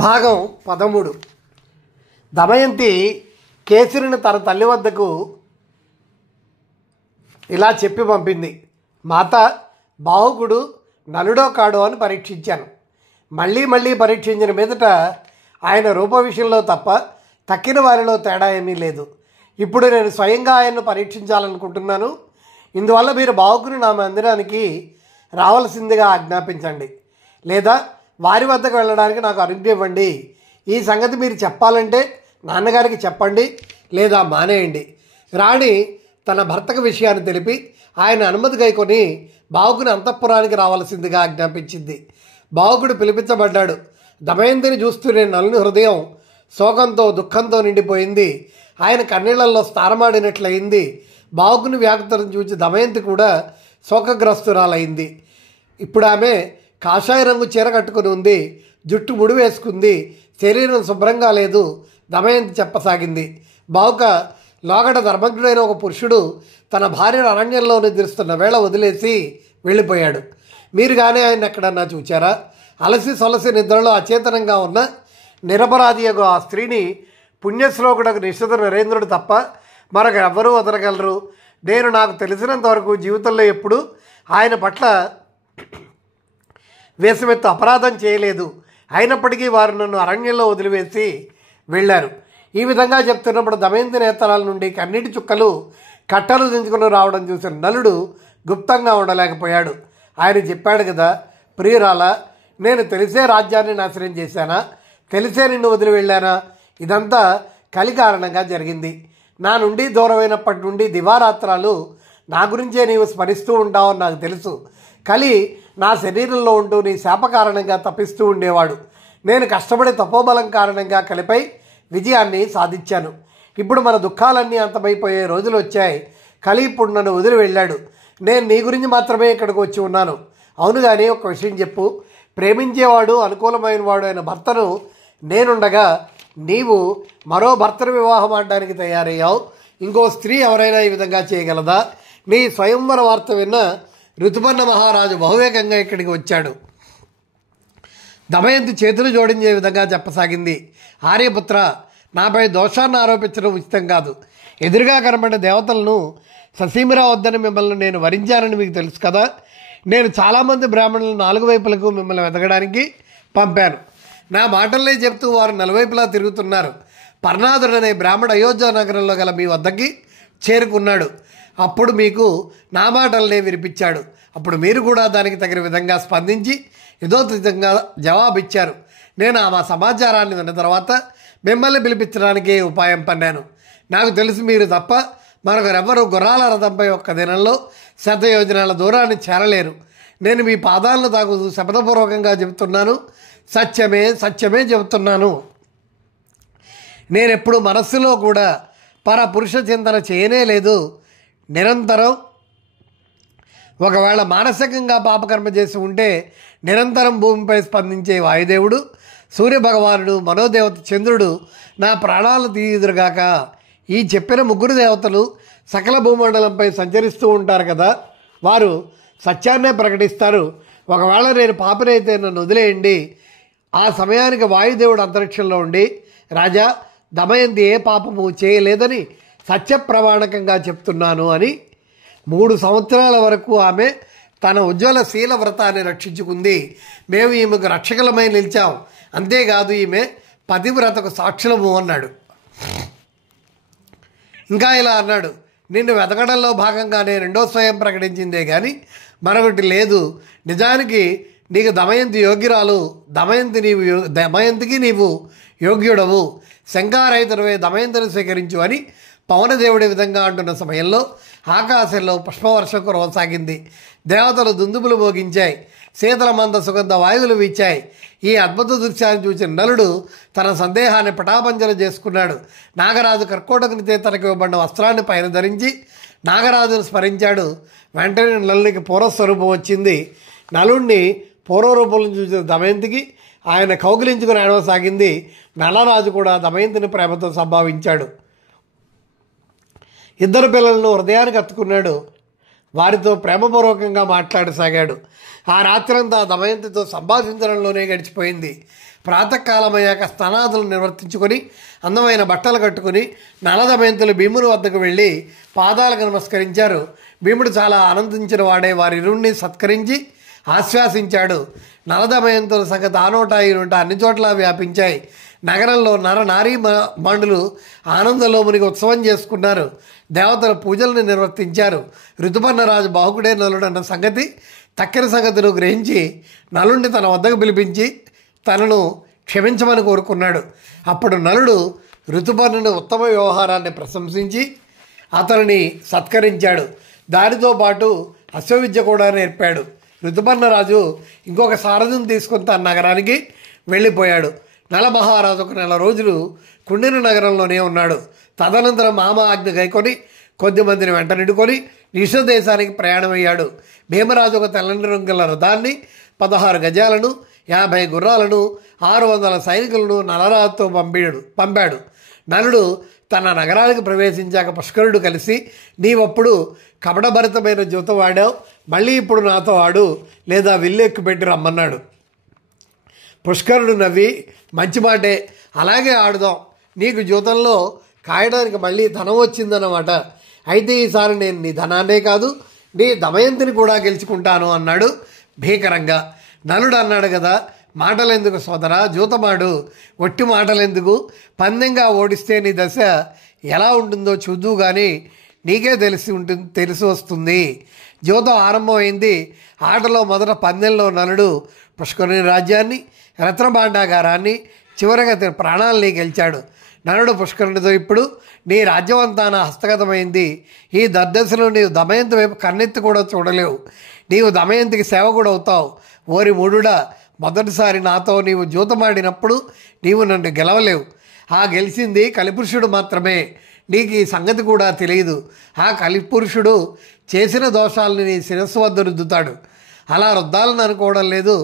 భాగం 13. దమయంతి కేసరిని తన తల్లి వద్దకు ఇలా చెప్పి పంపింది. మాత, బాహుకుడు నలుడో కాడో అని పరీక్షించాను. మళ్ళీ మళ్ళీ పరీక్షించిన మీదట ఆయన రూప విషయంలో తప్ప తక్కిన వారిలో తేడా ఏమీ లేదు. ఇప్పుడు నేను స్వయంగా ఆయన్ను పరీక్షించాలనుకుంటున్నాను. ఇందువల్ల మీరు బాహుకుని నా మందిరానికి రావాల్సిందిగా ఆజ్ఞాపించండి, లేదా వారి వద్దకు వెళ్ళడానికి నాకు అనుజ్ఞ ఇవ్వండి. ఈ సంగతి మీరు చెప్పాలంటే నాన్నగారికి చెప్పండి, లేదా మానేయండి. రాణి తన భర్తకు విషయాన్ని తెలిపి ఆయన అనుమతి కైకొని బాహుకుని అంతఃపురానికి రావాల్సిందిగా ఆజ్ఞాపించింది. బాహుకుడు పిలిపించబడ్డాడు. దమయంతిని చూస్తూనే నలుని హృదయం శోకంతో దుఃఖంతో నిండిపోయింది. ఆయన కన్నీళ్లలో స్థానమాడినట్లయింది. బాహుకుని వ్యాకుతను చూసి దమయంతి కూడా శోకగ్రస్తురాలైంది. ఇప్పుడు ఆమె కాషాయ రంగు చీర కట్టుకుని ఉంది, జుట్టు ముడి వేసుకుంది, శరీరం శుభ్రంగా లేదు. దమయంతి చెప్పసాగింది. బాహుక, లోగడ ధర్మజ్ఞుడైన ఒక పురుషుడు తన భార్యను అరణ్యంలో నిద్రిస్తున్న వేళ వదిలేసి వెళ్ళిపోయాడు. మీరు కానీ ఆయన ఎక్కడన్నా చూచారా? అలసి సొలసి నిద్రలో అచేతనంగా ఉన్న నిరపరాధియగు ఆ స్త్రీని పుణ్యశ్లోకుడకు నిశ్చిత నరేంద్రుడు తప్ప మరొక ఎవ్వరూ వదలగలరు. నేను నాకు తెలిసినంతవరకు జీవితంలో ఎప్పుడు ఆయన పట్ల వేసమెత్తు అపరాధం చేయలేదు. అయినప్పటికీ వారు నన్ను అరణ్యంలో వదిలివేసి వెళ్ళారు. ఈ విధంగా చెప్తున్నప్పుడు దమయంతి నేత్రాల నుండి కన్నీటి చుక్కలు కట్టలు దించుకుని రావడం చూసిన నలుడు గుప్తంగా ఉండలేకపోయాడు. ఆయన చెప్పాడు కదా, ప్రియురాలా, నేను తెలిసే రాజ్యాన్ని నాశనం చేశానా? తెలిసే నిన్ను వదిలి వెళ్ళానా? ఇదంతా కలి కారణంగా జరిగింది. నా నుండి దూరమైనప్పటి నుండి దివారాత్రాలు నా గురించే నీవు స్మరిస్తూ ఉంటావని నాకు తెలుసు. కలి నా శరీరంలో ఉంటూ నీ శాప కారణంగా తప్పిస్తూ ఉండేవాడు. నేను కష్టపడి తపోబలం కారణంగా కలిపై విజయాన్ని సాధించాను. ఇప్పుడు మన దుఃఖాలన్నీ అంతమైపోయే రోజులు వచ్చాయి. కలి ఇప్పుడు నన్ను వదిలి వెళ్ళాడు. నేను నీ గురించి మాత్రమే ఇక్కడికి వచ్చి ఉన్నాను. అవును, కానీ ఒక విషయం చెప్పు. ప్రేమించేవాడు అనుకూలమైన వాడు అయిన భర్తను నేనుండగా నీవు మరో భర్తను వివాహం ఆడడానికి తయారయ్యావు. ఇంకో స్త్రీ ఎవరైనా ఈ విధంగా చేయగలదా? నీ స్వయంవర వార్త విన్న ఋతుపర్ణ మహారాజు బహువేగంగా ఇక్కడికి వచ్చాడు. దమయంతి చేతులు జోడించే విధంగా చెప్పసాగింది. ఆర్యపుత్ర, నాపై దోషాన్ని ఆరోపించడం ఉచితం కాదు. ఎదురుగా కనబడిన దేవతలను ససీమిరా వద్దని మిమ్మల్ని నేను వరించానని మీకు తెలుసు కదా. నేను చాలామంది బ్రాహ్మణులు 4 వైపులకు మిమ్మల్ని వెతకడానికి పంపాను. నా మాటలనే చెప్తూ వారు నలువైపులా తిరుగుతున్నారు. పర్ణాదుడనే బ్రాహ్మణ అయోధ్య నగరంలో గల మీ వద్దకి చేరుకున్నాడు. అప్పుడు మీకు నా మాటలనే వినిపించాడు. అప్పుడు మీరు కూడా దానికి తగిన విధంగా స్పందించి యథోచితంగా జవాబిచ్చారు. నేను ఆ సమాచారాన్ని విన్న తర్వాత మిమ్మల్ని పిలిపించడానికే ఉపాయం పన్నాను. నాకు తెలుసు మీరు తప్ప మరొకరెవ్వరూ గుర్రాల రథంపై ఒక్క దినంలో 100 యోజనాల దూరాన్ని చేరలేరు. నేను మీ పాదాలను తాకుతూ శపథపూర్వకంగా చెబుతున్నాను. సత్యమే సత్యమే చెబుతున్నాను. నేనెప్పుడు మనస్సులో కూడా పరపురుష చింతన చేయనే లేదు. నిరంతరం ఒకవేళ మానసికంగా పాపకర్మ చేసి ఉంటే నిరంతరం భూమిపై స్పందించే వాయుదేవుడు, సూర్యభగవానుడు, మనోదేవత చంద్రుడు నా ప్రాణాలు తీయుదురుగాక. ఈ చెప్పిన 3 దేవతలు సకల భూమండలంపై సంచరిస్తూ ఉంటారు కదా, వారు సత్యాన్నే ప్రకటిస్తారు. ఒకవేళ నేను పాపనైతే నన్ను వదిలేయండి. ఆ సమయానికి వాయుదేవుడు అంతరిక్షంలో ఉండి, రాజా, దమయంతి ఏ పాపము చేయలేదని సత్యప్రమాణకంగా చెప్తున్నాను అని 3 సంవత్సరాల వరకు ఆమె తన ఉజ్వల శీల వ్రతాన్ని రక్షించుకుంది. మేము ఈమెకు రక్షకులమై నిలిచాం. అంతేకాదు, ఈమె పతివ్రతకు సాక్షులము అన్నాడు. ఇంకా ఇలా అన్నాడు, నిన్ను వెతకడంలో భాగంగానే 2వ స్వయం ప్రకటించిందే కానీ మరొకటి లేదు. నిజానికి నీకు దమయంతి యోగ్యురాలు. దమయంతికి నీవు యోగ్యుడవు. శంకారహితుడవే దమయంతిని స్వీకరించు అని పవనదేవుడి విధంగా అంటున్న సమయంలో ఆకాశంలో పుష్పవర్షం కురవసాగింది. దేవతలు దుందుబులు మోగించాయి. శీతల మంద సుగంధ వాయువులు వీచాయి. ఈ అద్భుత దృశ్యాన్ని చూసిన నలుడు తన సందేహాన్ని పటాపంచలు చేసుకున్నాడు. నాగరాజు కర్కోటకునితే తనకు ఇవ్వబడిన వస్త్రాన్ని పైన ధరించి నాగరాజును స్మరించాడు. వెంటనే నలునికి పూర్వస్వరూపం వచ్చింది. నలుడిని పూర్వరూపంలో చూసిన దమయంతికి ఆయన కౌగిలించుకుని ఏడవసాగింది. నలరాజు కూడా దమయంతిని ప్రేమతో సంభావించాడు. 2 పిల్లలను హృదయానికి హత్తుకున్నాడు. వారితో ప్రేమపూర్వకంగా మాట్లాడసాగాడు. ఆ రాత్రంతా దమయంతితో సంభాషించడంలోనే గడిచిపోయింది. ప్రాతకాలమయ్యాక స్నానాదులు నిర్వర్తించుకొని అందమైన బట్టలు కట్టుకుని నలదమయంతులు భీముని వద్దకు వెళ్ళి పాదాలకు నమస్కరించారు. భీముడు చాలా ఆనందించిన వాడే వారిరుణ్ణి సత్కరించి ఆశ్వాసించాడు. నలదమయంతుల సంగతి ఆనోటా ఈనోట అన్ని చోట్ల వ్యాపించాయి. నగరంలో నారీ మండులు ఆనందంలో మునిగి ఉత్సవం చేసుకున్నారు. దేవతల పూజలను నిర్వర్తించారు. ఋతుపర్ణరాజు బాహుకుడే నలుడన్న సంగతి తక్కిన సంగతిను గ్రహించి నలుడిని తన వద్దకు పిలిపించి తనను క్షమించమని కోరుకున్నాడు. అప్పుడు నలుడు ఋతుపర్ణుని ఉత్తమ వ్యవహారాన్ని ప్రశంసించి అతనిని సత్కరించాడు. దానితో పాటు అశ్వవిద్య కూడా నేర్పాడు. ఋతుపర్ణరాజు ఇంకొక సారథిని తీసుకుని తన నగరానికి వెళ్ళిపోయాడు. నలమహారాజు ఒక నెల రోజులు కుండిన నగరంలోనే ఉన్నాడు. తదనంతరం మామ ఆజ్ఞ గైకొని కొద్దిమందిని వెంట నిడుకొని నిషదేశానికి ప్రయాణమయ్యాడు. భీమరాజు ఒక తెల్లని రంగుల రథాన్ని, 16 గజాలను, 50 గుర్రాలను, 600 సైనికులను నలరాజుతో పంపాడు. నలుడు తన నగరానికి ప్రవేశించాక పుష్కరుడు కలిసి, నీవప్పుడు కపటభరితమైన జూతం వాడావు, మళ్ళీ ఇప్పుడు నాతో ఆడు, లేదా విల్లెక్కి పెట్టి రమ్మన్నాడు. పుష్కరుడు నవ్వి, మంచి మాటే, అలాగే ఆడుదాం, నీకు జూతంలో కాయడానికి మళ్ళీ ధనం వచ్చిందన్నమాట. అయితే ఈసారి నేను నీ ధనాన్నే కాదు నీ దమయంతిని కూడా గెలుచుకుంటాను అన్నాడు భీకరంగా. నలుడు అన్నాడు కదా, మాటలెందుకు సోదరా, జూతమాడు, ఒట్టి మాటలెందుకు, పందెంగా ఓడిస్తే నీ దశ ఎలా ఉంటుందో చూద్దు కానీ నీకే తెలిసి వస్తుంది. జూతం ఆరంభమైంది. ఆటలో మొదట పందెంలో నలుడు పుష్కరుని రాజ్యాన్ని, రత్నభాండాగారాన్ని, చివరగా ప్రాణాలని గెలిచాడు. నలుడు పుష్కరునితో, ఇప్పుడు నీ రాజ్యం అంతా నా హస్తగతమైంది. ఈ దర్దశలో నీవు దమయంతి వైపు కన్నెత్తి కూడా చూడలేవు. నీవు దమయంతికి సేవకుడు అవుతావు. ఓరి మూడుడా, మొదటిసారి నాతో నీవు జూతమాడినప్పుడు నీవు నన్ను గెలవలేవు. ఆ గెలిచింది కలిపురుషుడు మాత్రమే. నీకు ఈ సంగతి కూడా తెలియదు. ఆ కలిపురుషుడు చేసిన దోషాలని నీ శిరస్సు వద్ద రుద్దుతాడు. అలా రుద్దాలని అనుకోవడం లేదు.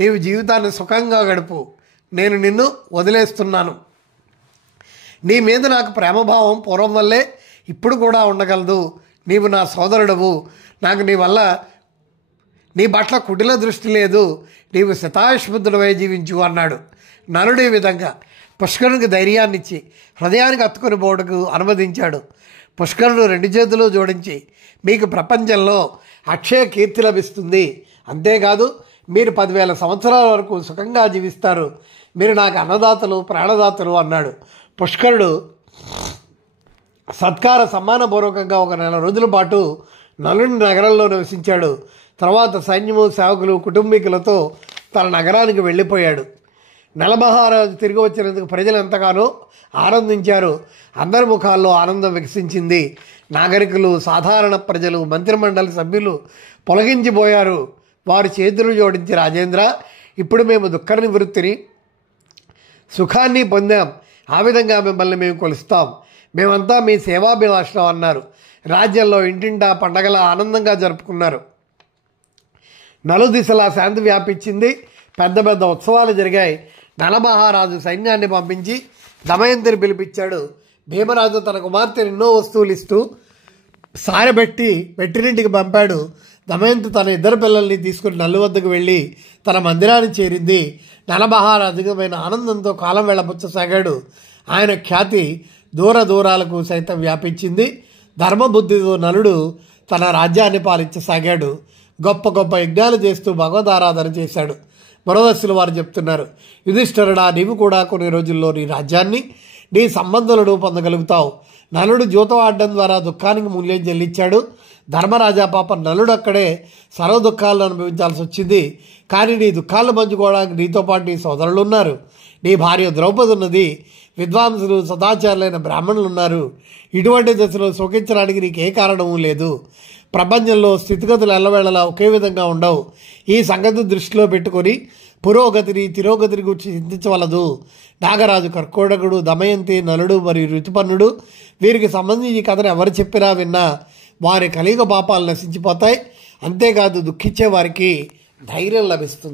నీవు జీవితాన్ని సుఖంగా గడుపు. నేను నిన్ను వదిలేస్తున్నాను. నీ మీద నాకు ప్రేమభావం పూర్వం వల్లే ఇప్పుడు కూడా ఉండగలదు. నీవు నా సోదరుడవు. నాకు నీ పట్ల కుటిల దృష్టి లేదు. నీవు శతాయుష్మంతుడవై జీవించు అన్నాడు. నలుడు ఈ విధంగా పుష్కరునికి ధైర్యాన్నిచ్చి హృదయానికి హత్తుకొని పోవడానికి అనుమతించాడు. పుష్కరుడు 2 చేతులు జోడించి, మీకు ప్రపంచంలో అక్షయ కీర్తి లభిస్తుంది. అంతేకాదు మీరు 10,000 సంవత్సరాల వరకు సుఖంగా జీవిస్తారు. మీరు నాకు అన్నదాతలు, ప్రాణదాతలు అన్నాడు. పుష్కరుడు సత్కార సమ్మానపూర్వకంగా ఒక నెల రోజుల పాటు నలుని నగరంలో నివసించాడు. తర్వాత సైన్యము, సేవకులు, కుటుంబీకులతో తన నగరానికి వెళ్ళిపోయాడు. నలమహారాజు తిరిగి వచ్చినందుకు ప్రజలు ఎంతగానో ఆనందించారు. అందరి ముఖాల్లో ఆనందం వికసించింది. నాగరికులు, సాధారణ ప్రజలు, మంత్రిమండలి సభ్యులు పొలగించిపోయారు. వారు చేతులు జోడించి, రాజేంద్ర, ఇప్పుడు మేము దుఃఖ నివృత్తిని, సుఖాన్ని పొందాం. ఆ విధంగా మిమ్మల్ని మేము కొలుస్తాం. మేమంతా మీ సేవాభిలాషం అన్నారు. రాజ్యంలో ఇంటింటా పండగల ఆనందంగా జరుపుకున్నారు. నలుదిశలా శాంతి వ్యాపించింది. పెద్ద పెద్ద ఉత్సవాలు జరిగాయి. నలమహారాజు సైన్యాన్ని పంపించి దమయంతిని పిలిపించాడు. భీమరాజు తన కుమార్తెను ఎన్నో వస్తువులు ఇస్తూ సారబెట్టి వెట్టినింటికి పంపాడు. దమయంతి తన 2 పిల్లల్ని తీసుకుని నల్లు వద్దకు వెళ్ళి తన మందిరాన్ని చేరింది. నలమహారాజుకమైన ఆనందంతో కాలం వెళ్ళబుచ్చసాగాడు. ఆయన ఖ్యాతి దూరాలకు సైతం వ్యాపించింది. ధర్మబుద్ధితో నలుడు తన రాజ్యాన్ని పాలించసాగాడు. గొప్ప గొప్ప యజ్ఞాలు చేస్తూ భగవదారాధన చేశాడు. మరోదశలు వారు చెప్తున్నారు, యుధిష్ఠిరుడా, నీవు కూడా కొన్ని రోజుల్లో నీ రాజ్యాన్ని, నీ సంబంధాలను పొందగలుగుతావు. నలుడు జూతం ఆడడం ద్వారా దుఃఖానికి మూల్యం చెల్లించాడు. ధర్మరాజా పాపం నలుడు అక్కడే సర్వ దుఃఖాలను అనుభవించాల్సి వచ్చింది. కానీ నీ దుఃఖాలను పంచుకోవడానికి నీతో పాటు నీ సోదరులు ఉన్నారు. నీ భార్య ద్రౌపది ఉన్నది. విద్వాంసులు, సదాచారులైన బ్రాహ్మణులు ఉన్నారు. ఇటువంటి దశలో శోకించడానికి నీకు ఏ కారణము లేదు. ప్రపంచంలో స్థితిగతులు ఎల్లవేళలా ఒకే విధంగా ఉండవు. ఈ సంగతి దృష్టిలో పెట్టుకొని పురోగతిని, తిరోగతిని గురించి చింతించవలదు. నాగరాజు కర్కోటకుడు, దమయంతి, నలుడు మరియు ఋతుపర్ణుడు, వీరికి సంబంధించి ఈ కథను ఎవరు చెప్పినా విన్నా వారి కలియుగ పాపాలు నశించిపోతాయి. అంతేకాదు దుఃఖించే వారికి ధైర్యం లభిస్తుంది.